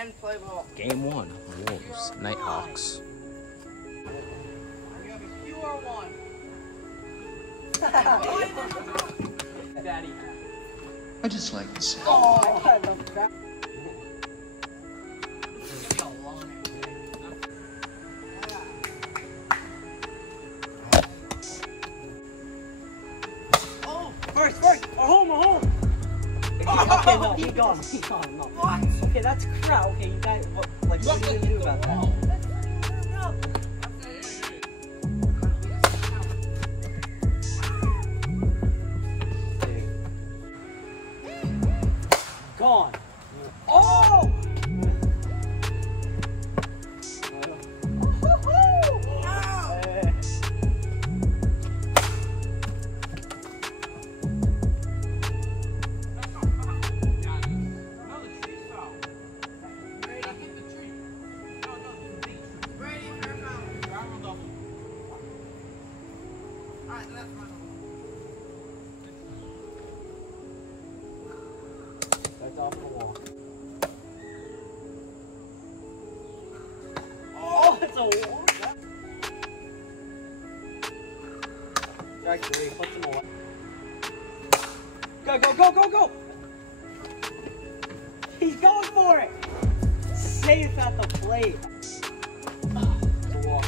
And play ball. Game 1, Wolves, Nighthawks. You have a QR1. Daddy. I just like the sound. Oh, I love that. Oh, first, home. Okay, no, he gone, no. What? Okay, that's crap. Okay, you guys, what are you gonna do about that? Gone. Oh! That's off the wall. Oh, it's a wall. Strike 3, put some more. Go! He's going for it! Safe at the plate. It's a walk.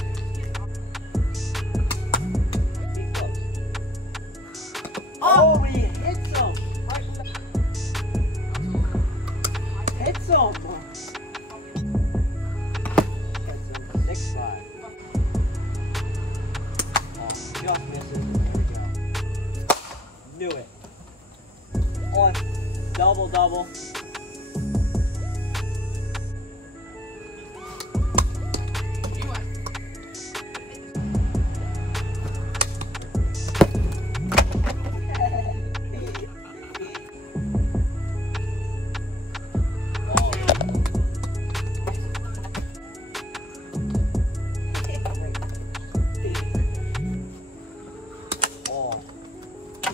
Be close. Oh, he hits him! Hits him! 6-5. Oh, just misses. There we go. Knew it. Oh, it's double.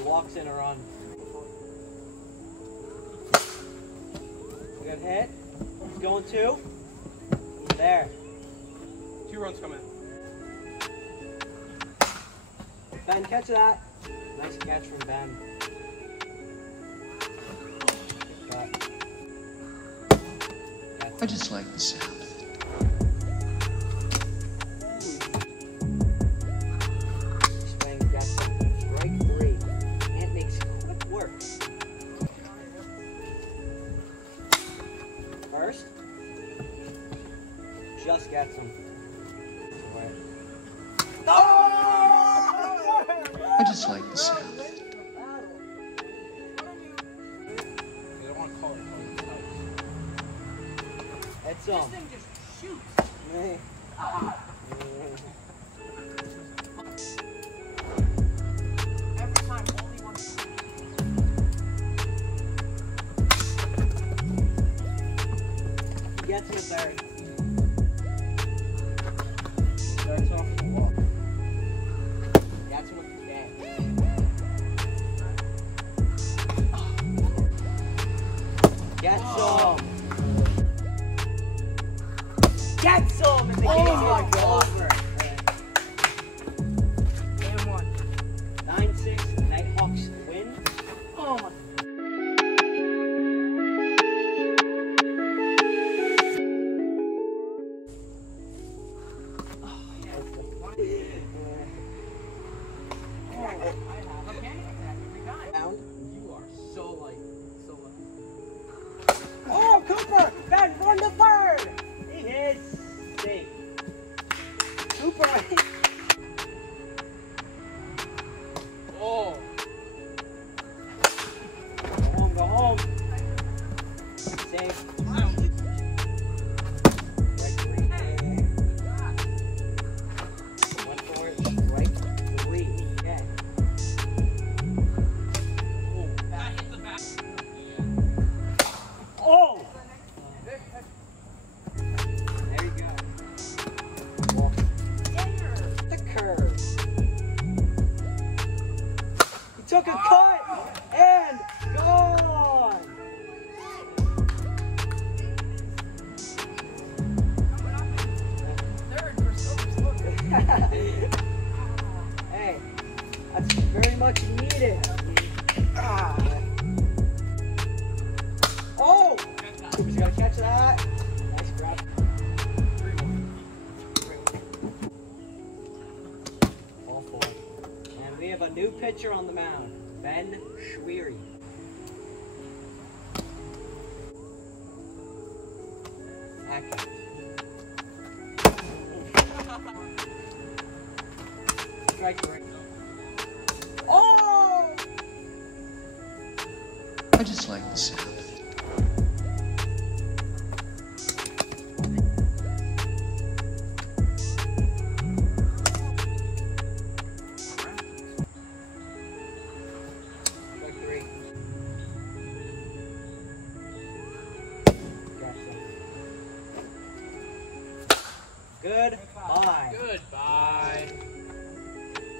Walks in a run. Good hit. He's going 2. He's there. 2 runs coming. Ben, catch that. Nice catch from Ben. I just like the sound. First, just gets him. Oh! I just like the sound. They don't want to call it. It's This thing just shoots. Every time, only one. Gets him a 3rd. Starts off the wall. Gets him with the bag. Gets him. Gets him, and the game is over. Game 1. 9-6. Nighthawks win. Oh my. Oh, Cooper! Ben, run to 3rd! He is safe. Cooper! Oh! Go home. Safe. Went for it. Strike 3. Okay. That hit the back. Oh! There you go. Walk. The curve. He took a cut and gone. catch that. Nice grab. All four. And we have a new pitcher on the mound, Ben Schwery. Action. Strike three. Oh! I just like the sound of it. Strike three. Goodbye. Goodbye.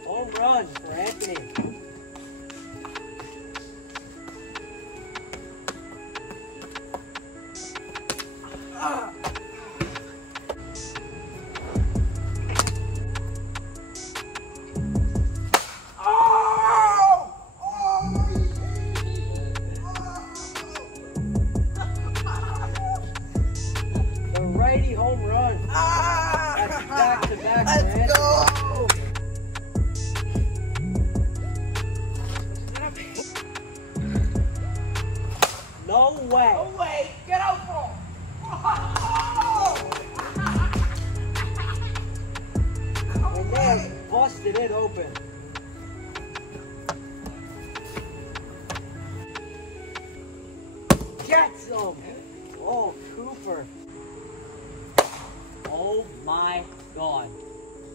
Home run for Anthony. The righty home run. That's back to back. Let's go. No way. No way. Get out, ball. And they busted it open. Gets him. Oh, Cooper. Oh my God.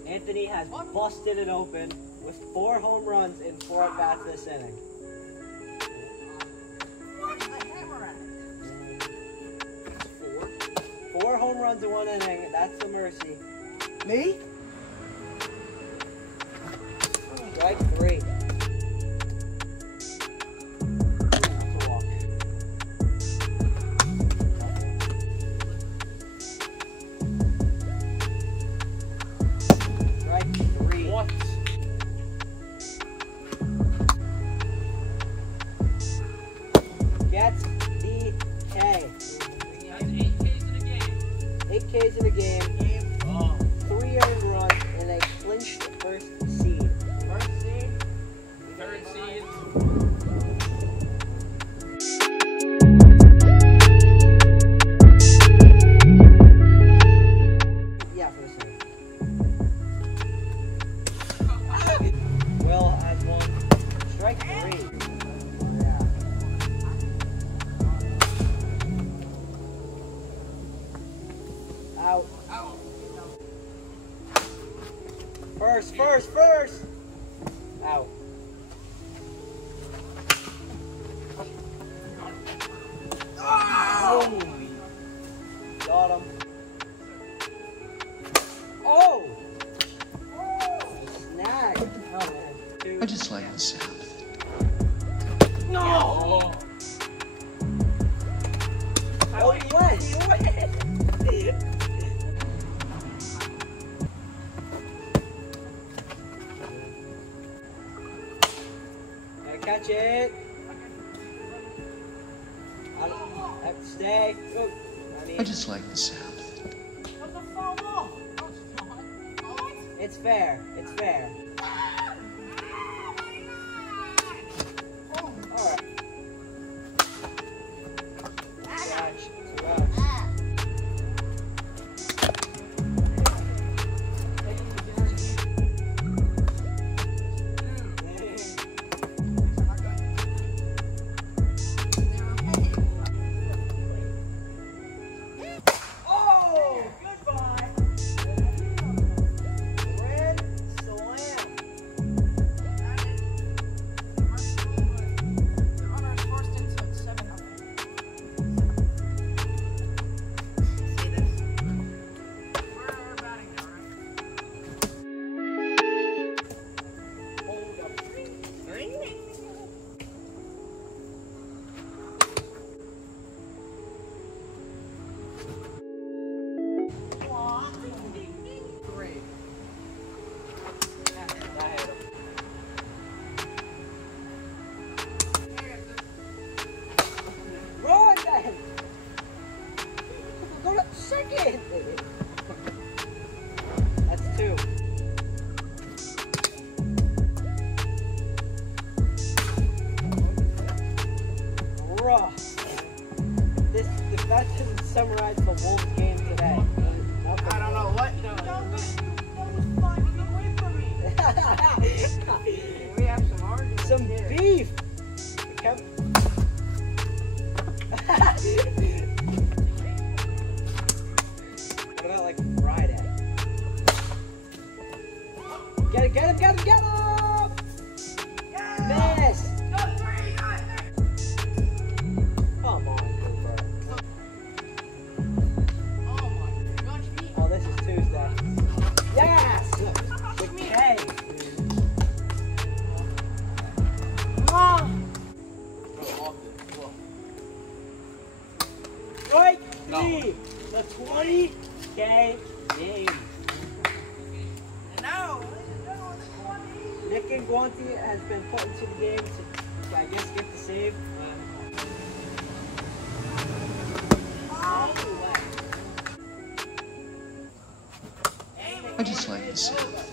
Anthony has busted it open with 4 home runs in 4 at-bats this inning. Four home runs in 1 inning. That's the mercy. Me? Strike 3. That's a walk. Strike 3. What? Gets the K. That's 8 Ks in a game. 8 Ks in a game. Oh. 3 earned runs, and they clinched the first seed. First seed. Third seed. Yeah, for the seed. Will has 1. Strike 3. Out. Out. First. Out. Oh! Got him. Oh! Snag. Oh, man. I just like the sound of it. No. Oh, he went. Gotta catch it. I have to stay. Oh, I just like the sound of it. That's a foul ball. it's fair. It's fair. All right. Catch. Two outs. Oh, goodbye. Red slam. second. That's 2. Bruh. If that should summarize the Wolves game today. I don't know what. We have some arguments. Some here. beef. What about like Friday? Get him, get him, get him, get him! Miss! Come on, Cooper. Oh, this is Tuesday. Yes! The K. Strike 3. The 20K game. Nick Inguanti has been put into the game to, I guess, get the save. I just like the sound.